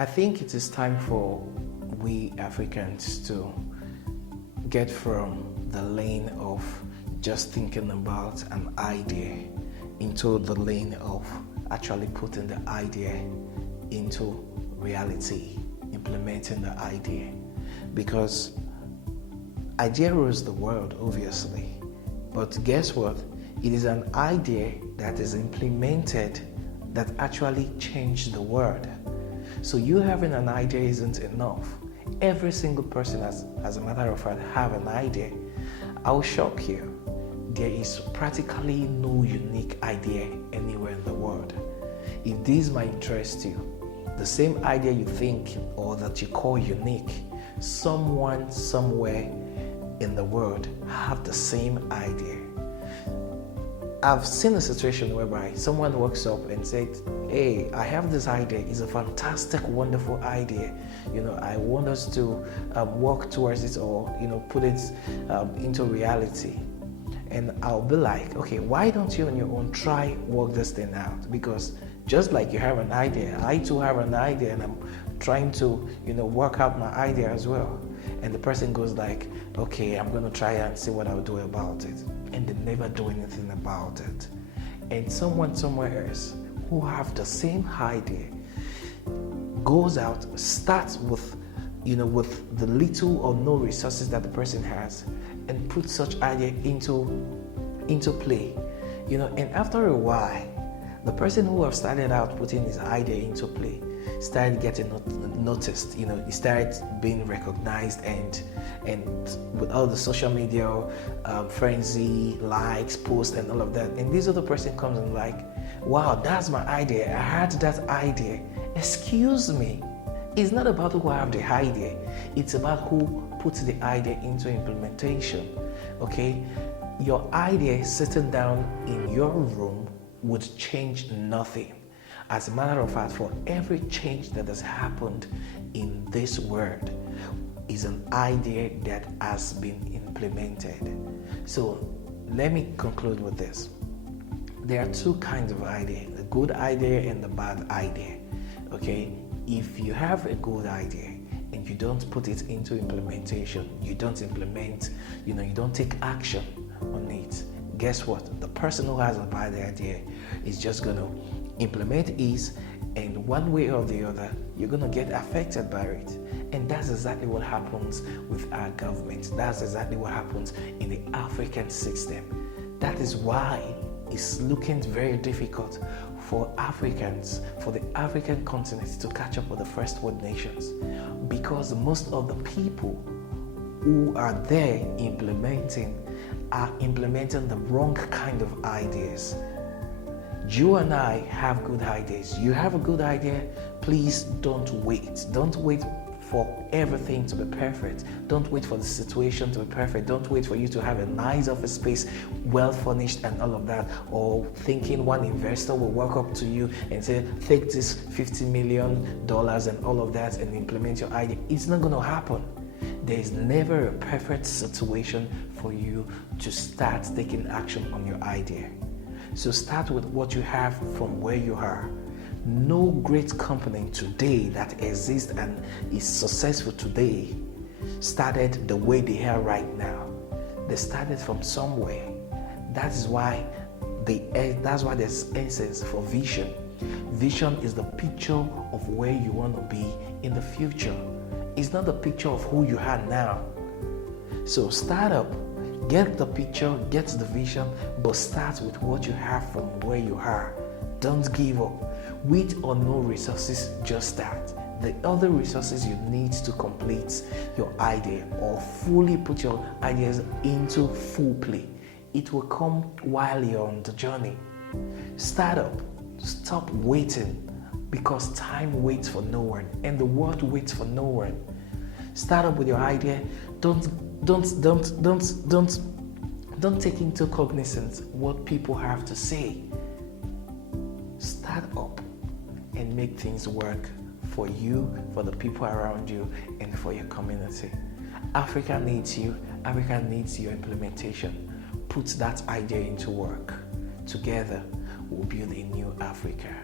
I think it is time for we Africans to get from the lane of just thinking about an idea into the lane of actually putting the idea into reality, implementing the idea. Because idea rules the world, obviously. But guess what? It is an idea that is implemented that actually changed the world. So you having an idea isn't enough. Every single person, as a matter of fact, have an idea. I'll shock you. There is practically no unique idea anywhere in the world. If this might interest you, the same idea you think or that you call unique, someone somewhere in the world have the same idea. I've seen a situation whereby someone walks up and said, hey, I have this idea. It's a fantastic, wonderful idea. I want us to work towards it or, put it into reality. And I'll be like, okay, why don't you on your own try work this thing out? Because just like you have an idea, I too have an idea and I'm trying to, work out my idea as well. And the person goes like, okay, I'm going to try and see what I'll do about it. And they never do anything about it. And someone somewhere else who have the same idea goes out, starts with, with the little or no resources that the person has, and puts such idea into play. And after a while, the person who have started out putting his idea into play started getting noticed. He started being recognized, and with all the social media frenzy, likes, posts, and all of that. And this other person comes and like, wow, that's my idea. I had that idea. Excuse me. It's not about who have the idea. It's about who puts the idea into implementation. Okay? Your idea sitting down in your room would change nothing. As a matter of fact, for every change that has happened in this world is an idea that has been implemented. So let me conclude with this. There are two kinds of idea, the good idea and the bad idea. Okay? If you have a good idea and you don't put it into implementation, you don't implement, you don't take action on it, guess what? The person who has a bad idea is just going to implement it, and one way or the other, you're going to get affected by it. And that's exactly what happens with our government. That's exactly what happens in the African system. That is why it's looking very difficult for Africans, for the African continent to catch up with the first world nations, because most of the people who are there are implementing the wrong kind of ideas. You and I have good ideas. You have a good idea, please don't wait. Don't wait for everything to be perfect. Don't wait for the situation to be perfect. Don't wait for you to have a nice office space, well furnished and all of that, or thinking one investor will walk up to you and say, take this $50 million and all of that and implement your idea. It's not going to happen. There is never a perfect situation for you to start taking action on your idea. So start with what you have from where you are. No great company today that exists and is successful today started the way they are right now. They started from somewhere. That's why there's essence for vision. Vision is the picture of where you want to be in the future. It's not the picture of who you are now. So start up. Get the picture, get the vision, but start with what you have from where you are. Don't give up. With or no resources, just start. The other resources you need to complete your idea or fully put your ideas into full play, it will come while you're on the journey. Start up. Stop waiting, because time waits for no one and the world waits for no one. Start up with your idea. Don't take into cognizance what people have to say. Start up and make things work for you, for the people around you, and for your community. Africa needs you. Africa needs your implementation. Put that idea into work. Together, we'll build a new Africa.